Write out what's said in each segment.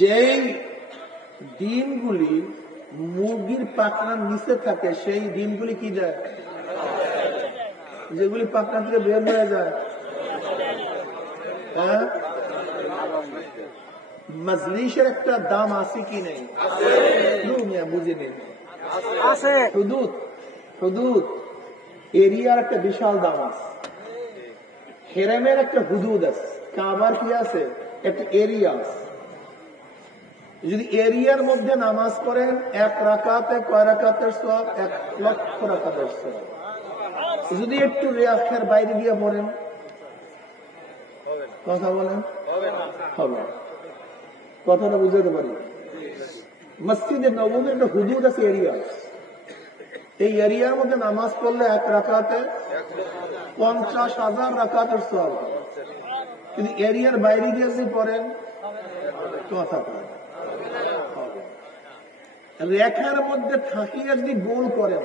যেই ডিমগুলি মুরগির পাখনার নিচে থাকে সেই ডিমগুলি কি যায়, যেগুলি পাখনা থেকে বের হয়ে যায়, হ্যাঁ, মজলিসের একটা দাম আছে কি নেই? বুঝে নেই, হুদুদ হুদুদ এরিয়ার একটা বিশাল দাম আছে, হেরেমের একটা হুদুদ আছে, কাবার কি আছে, একটা এরিয়া আছে। যদি এরিয়ার মধ্যে নামাজ পড়েন এক রাকাতে কয় রাকাতের সওয়াব? 1,00,000 রাকাতের সওয়াব। যদি একটু রেয়াজের বাইরে গিয়ে পড়েন, কথা বলেন, হবে। কথাটা বুঝাতে পারি? মসজিদে নববীর একটা হুদুদ আছে, এরিয়া। এই এরিয়ার মধ্যে নামাজ পড়লে এক রাকাতে 50,000 রাকাতের সওয়াব। কিন্তু এরিয়ার বাইরে গিয়ে যদি পড়েন, কথা বলেন, রেখার মধ্যে থাকিয়ে যদি গোল করেন,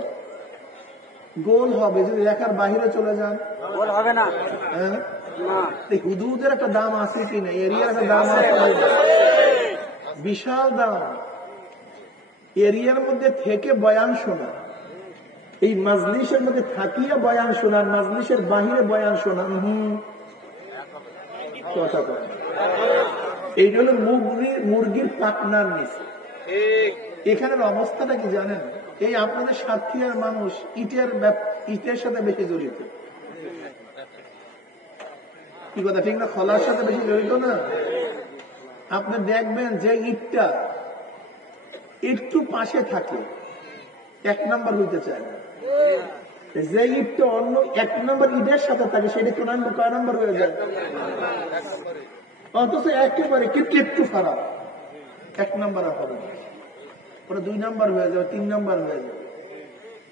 গোল হবে। যদি রেখার বাহিরে চলে যান, গোল হবে না। হ্যাঁ, এই হুদুদের একটা দাম আছে কি না? এরিয়ার একটা দাম আছে, বিশাল দাম। এরিয়ার মধ্যে থেকে বয়ান শোনা, এই মাজলিসের মধ্যে থাকিয়ে বয়ান শোনান, মাজলিসের বাহিরে বয়ান শোনান, কথা বলেন। এইটা হলো মুরগির পাখনার নিচে। এখানের অবস্থাটা কি জানেন? এই আপনাদের সাতক্ষীরার মানুষ ইটের সাথে বেশি জড়িত, কি কথা ঠিক না? খোলার সাথে বেশি জড়িত না? আপনি দেখবেন যে ইটটা একটু পাশে থাকে 1 নম্বর হইতে চায় না, যে ইটটা অন্য 1 নম্বর ইটের সাথে থাকে সেটা কয় নম্বর হয়ে যায়? অথচ একেবারে কিন্তু একটু খারাপ 1 নম্বর হবে, ওটা 2 নম্বর হয়ে যাবে, 3 নম্বর হয়ে যাবে।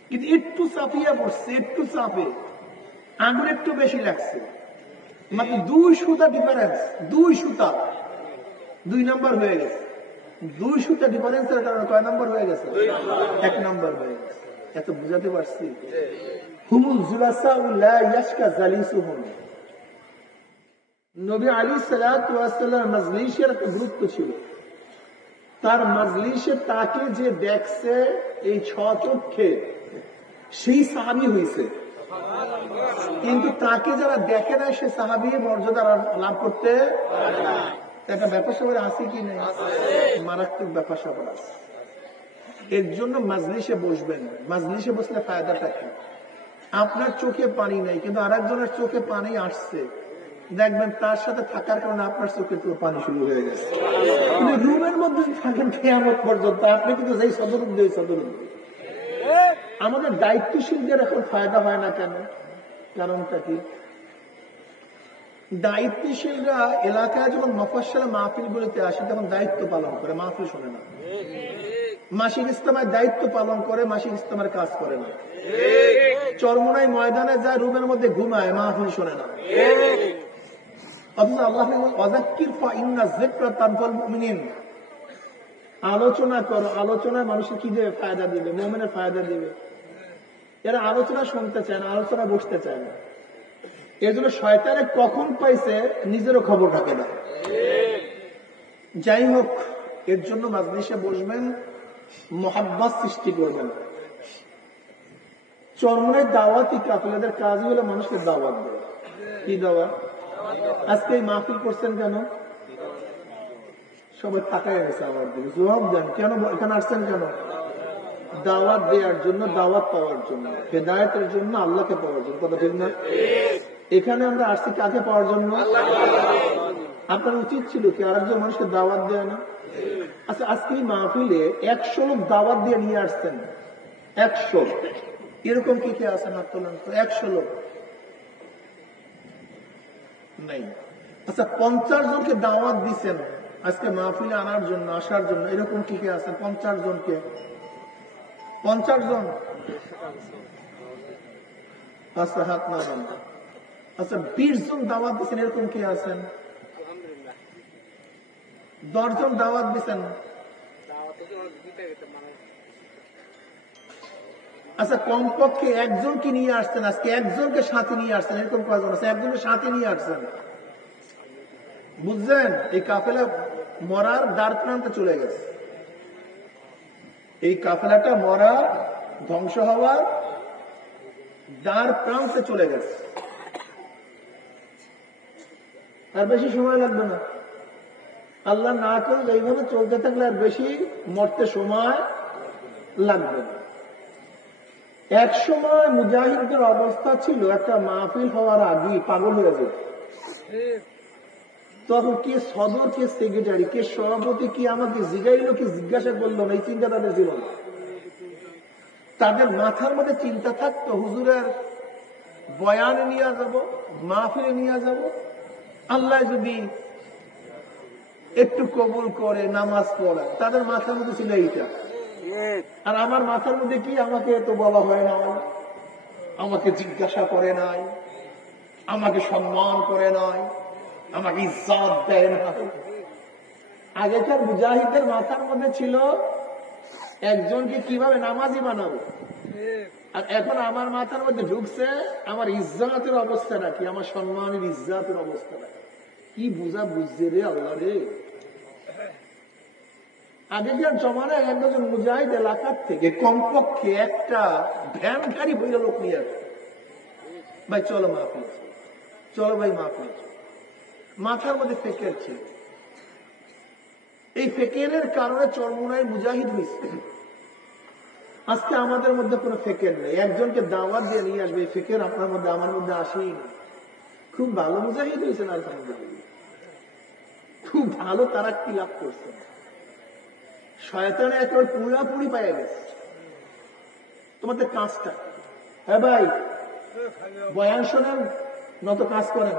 কিন্তু একটু চাপিয়ে পড়ছে, একটু চাপে আঙুল একটু বেশি লাগছে, মাত্র 2 সুতা ডিফারেন্স, 2 সুতা 2 নম্বর হয়ে গেছে। 2 সুতা ডিফারেন্সের কারণে কয় নম্বর হয়ে গেছে? 1 নম্বর হয়ে গেছে। এত বুঝাতে পারছি? হুমুল জুলাসা লা ইয়াশকা জালিসুহুম। নবী আলাইহিস সালাতু ওয়াস সালাম মজলিসের একটা গুরুত্ব ছিল। তার মজলিসে তাকে যে দেখছে এই 6 চক্ষে, সেই সাহাবী হয়েছে। কিন্তু তাকে যারা দেখে না, সে সাহাবী মর্যাদা লাভ করতে একটা ব্যাপার স্যাপার আছে কি নেই? মারাত্মক ব্যাপার স্যাপার আছে। এর জন্য মাজলিসে বসবেন। মাজলিসে বসলে ফায়দাটা কি? আপনার চোখে পানি নাই, কিন্তু আরেকজনের চোখে পানি আসছে, দেখবেন তার সাথে থাকার কারণে আপনার চোখে তো পানি শুরু হয়ে গেছে। কিন্তু রুমের মধ্যে থাকেন কিয়ামত পর্যন্ত, আপনি কিন্তু যেই সদরুদ্দে সদরুদ্দে। আমাদের দায়িত্বশীলদের এখন ফায়দা হয় না কেন? কারণটা কি? দায়িত্বশীলরা এলাকায় যখন মফস্বল মাহফিল গুলিতে আসে তখন দায়িত্ব পালন করে, মাহফিল শোনে না। মাসিক ইজতেমায় দায়িত্ব পালন করে, মাসিক ইজতেমার কাজ করে না। চরমোনাই ময়দানে যায়, রুমের মধ্যে ঘুমায়, মাহফিল শোনে না। অথচ আল্লাহ ওয়াযাক্কির ফাইন্না যিকরা তানফাউল মুমিনিন, আলোচনা করো, আলোচনায় মানুষের কি দেবে? ফায়দা দিবে, মুমিনের ফায়দা দিবে। এরা আলোচনা শুনতে চায় না, আলোচনা বসতে চায় না। এর জন্য শয়তানে কখন পাইছে নিজেরও খবর থাকে না। যাই হোক, এর জন্য মাজলিসে বসবেন, মহাব্বত সৃষ্টি করবেন। চরমনের দাওয়াতি কাফেলাদের কাজ হলো মানুষকে দাওয়াত দেয়। কি দাওয়াত? আজকে এই মাহফিল করছেন কেন? সবাই তাকায় গেছে আমার দিকে, জবাব দেন। কেন এখানে আসছেন কেন? দাওয়াত দেওয়ার জন্য, দাওয়াত পাওয়ার জন্য, হেদায়েতের জন্য, আল্লাহকে পাওয়ার জন্য। কথা ঠিক না? এখানে আমরা আসছি কাকে পাওয়ার জন্য? আপনার উচিত ছিল কি আরেকজন মানুষকে দাওয়াত দেয় না? আচ্ছা, আজকে এই মাহফিলে 100 লোক দাওয়াত দিয়ে নিয়ে আসছেন, 100। এরকম কি কে আছেন? হাত তোলেন তো। 100 লোক নাই। আচ্ছা, 50 জনকে দাওয়াত দিচ্ছেন আজকে মাহফিলে আনার জন্য, আসার জন্য, এরকম কি কে আছেন? 50 জনকে, 50 জন। আচ্ছা, হাত না দেন। আচ্ছা, 20 জন দাওয়াত দিচ্ছেন, এরকম কি আছেন? 10 জন দাওয়াত দিচ্ছেন। আচ্ছা, কমপক্ষে একজনকে নিয়ে আসছেন, আজকে একজনকে সাথে নিয়ে আসছেন, এরকম কয়জন আছে? একজনের সাথে নিয়ে আসছেন। বুঝছেন? এই কাফেলা মরার দ্বার প্রান্তে চলে গেছে। এই কাফেলাটা মরা ধ্বংস হওয়ার দ্বার প্রান্তে চলে গেছে। আর বেশি সময় লাগবে না, আল্লাহ না করে এইভাবে চলতে থাকলে আর বেশি মরতে সময় লাগবে না। এক সময় মুজাহিদদের অবস্থা ছিল একটা মাহফিল হওয়ার আগে পাগল হয়ে যেত। তখন কে সদর, কে সেক্রেটারি, কে সভাপতি, কি আমাকে জিগাইলো, কি জিজ্ঞাসা করলো না, এই চিন্তা তাদের ছিল না। তাদের মাথার মধ্যে চিন্তা থাকতো হুজুরের বয়ানে নিয়ে যাব, মাহফিলে নিয়ে যাব, আল্লাহ যদি একটু কবুল করে নামাজ পড়া। তাদের মাথার মধ্যে ছিল এইটা। আর আমার মাথার মধ্যে কি, আমাকে তো বলা হয় নাই, আমাকে জিজ্ঞাসা করে নাই, আমাকে সম্মান করে নাই, আমাকে ইজ্জত দেয় নাই। আগেকার মুজাহিদের মাথার মধ্যে ছিল একজনকে কিভাবে নামাজি বানাবো। আর এখন আমার মাথার মধ্যে ঢুকছে আমার ইজ্জতের অবস্থাটা কি, আমার সম্মানের ইজ্জতের অবস্থাটা কি। বুঝা বুঝছে রে আল্লাহ রে। আগেকার জমানায় একজন মুজাহিদ এলাকার থেকে কমপক্ষে একটা ভ্যান গাড়ি বইলে লোক নিয়ে আসে, ভাই চলো মাহফিল, চলো ভাই মাহফিল। মাথার মধ্যে ফেকের ছিল। এই ফেকেরের কারণে চরমুনায় মুজাহিদ হয়েছে। আজকে আমাদের মধ্যে কোনো ফেকের নেই। একজনকে দাওয়াত দিয়ে নিয়ে আসবে, এই ফেকের আপনার মধ্যে আমার মধ্যে আসেই না। খুব ভালো মুজাহিদ হয়েছেন, আলহামদুলিল্লাহ, খুব ভালো তারাক্কি লাভ করছেন। শয়তানে একেবারে পুরাপুরি পাইয়া গেছে। তোমাদের কাজটা, হ্যাঁ ভাই বয়ান শোনেন, নত কাজ করেন।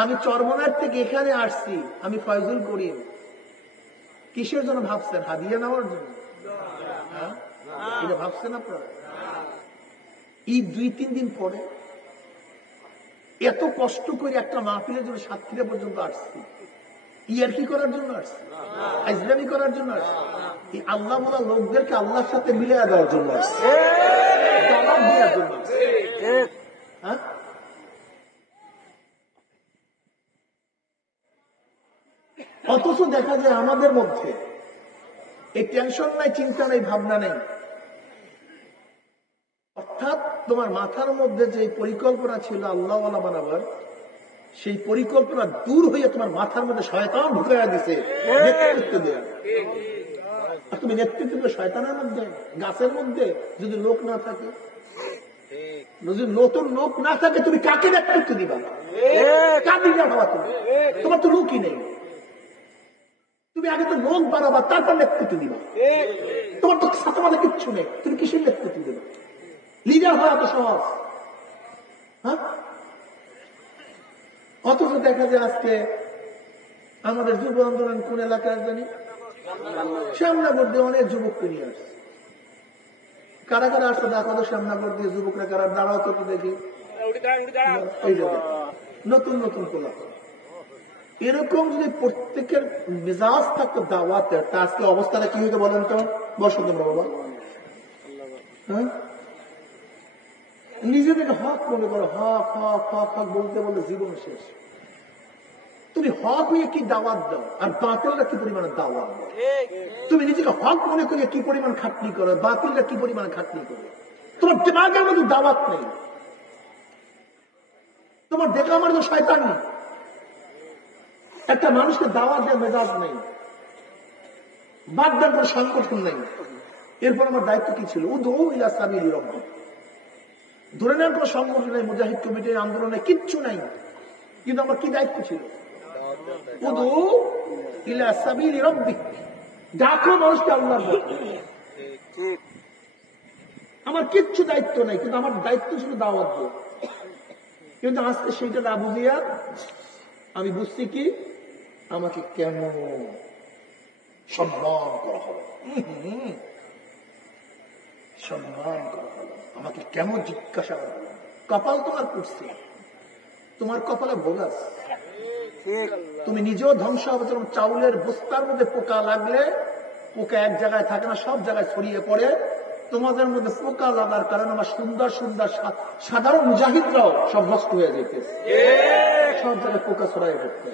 আমি চরমনার থেকে এখানে আসছি, আমি ফয়জুল করিম। কিসের জন্য ভাবছেন? হাদিয়া নেওয়ার জন্য? এটা ভাবছেন আপনারা? ঈদ 2-3 দিন পরে এত কষ্ট করে একটা মাহফিলের জন্য সাতক্ষীরা পর্যন্ত আসছি, ইয়ারকি করার জন্য আসছি, ইসলামি করার জন্য আসছি, এই আল্লাহ বলা লোকদেরকে আল্লাহর সাথে মিলিয়ে দেওয়ার জন্য আসছি, দেওয়ার জন্য আসছি। হ্যাঁ, অথচ দেখা যায় আমাদের মধ্যে এই টেনশন নাই, চিন্তা নেই, ভাবনা নেই। অর্থাৎ তোমার মাথার মধ্যে যে পরিকল্পনা ছিল আল্লাহওয়ালা বানাবার, সেই পরিকল্পনা দূর হয়ে তোমার মাথার মধ্যে শয়তান ঢুকাইয়া দিছে নেতৃত্ব দেয়া। আর তুমি নেতৃত্ব দেবে শয়তানের মধ্যে, গাছের মধ্যে। যদি লোক না থাকে, যদি নতুন লোক না থাকে, তুমি কাকে নেতৃত্ব দিবা? কাকে ভাবা? তুমি তোমার তো লোকই নেই। তুমি আগে তো লোক বানাবা, তারপর নেতৃত্ব দিবা। তোমার তো সাথে মাঝে কিচ্ছু নেই, তুমি কিসের নেতৃত্ব দিবা? লিডার হওয়া তো সহজ। হ্যাঁ, অথচ দেখা যায় আজকে আমাদের যুব আন্দোলন কোন এলাকায় জানি, শ্যামনগর দিয়ে অনেক যুবককে নিয়ে আসছে। কারা কারা আসছে দেখো তো, শ্যামনগর দিয়ে যুবকরা কারা, দাঁড়াও তো দেখি। এই যে নতুন নতুন কোলা, এরকম যদি প্রত্যেকের মেজাজ থাকতো দাওয়াতের, তা আজকে অবস্থাটা কি হইতে বলেন তো? বসন্ত বাবা, হ্যাঁ, নিজেদেরকে হক মনে করো, হক হক হক হক বলতে বলতে জীবন শেষ। তুমি হক হয়ে কি দাওয়াত দাও, আর বাতিলরা কি পরিমাণে দাওয়াত দাও? তুমি নিজেকে হক মনে করিয়ে কি পরিমাণ খাটনি করো, বাতিলরা কি পরিমাণ খাটনি করো? তোমার দিমাগের মধ্যে দাওয়াত নেই, তোমার দেখা আমার তো শয়তান নেই। একটা মানুষকে দাওয়াত দেওয়ার মেজাজ নেই, বাদ দেওয়ার কোনো সংগঠন নেই। এরপর আমার দায়িত্ব কি ছিল? উদউ ইলা সাবিলি রাব্বিক। ধরে নেন কোনো সংগঠন নেই, মুজাহিদ কমিটির আন্দোলনে কিচ্ছু নাই, কিন্তু আমার কি দায়িত্ব ছিল? উদউ ইলা সাবিলি রাব্বিক, ডাকো মানুষকে আল্লাহর পথে। আমার কিচ্ছু দায়িত্ব নাই, কিন্তু আমার দায়িত্ব ছিল দাওয়াত দেওয়া। কিন্তু আজকে সেইটা না বুঝিয়া আমি বুঝছি কি, আমাকে কেন সম্মান করা হলো, সম্মান করা হলো, আমাকে কেমন জিজ্ঞাসা করা হলো। কপাল তোমার করছে, তোমার কপালে বোগাস। তুমি নিজেও ধ্বংস হবে। চাউলের বস্তার মধ্যে পোকা লাগলে পোকা এক জায়গায় থাকে না, সব জায়গায় ছড়িয়ে পড়ে, তোমাদের মধ্যে পোকা লাগার কারণে আমার সুন্দর সুন্দর সাধারণ মুজাহিদরাও সব নষ্ট হয়ে যেতেছে, সব জায়গায় পোকা ছড়াই পড়তে।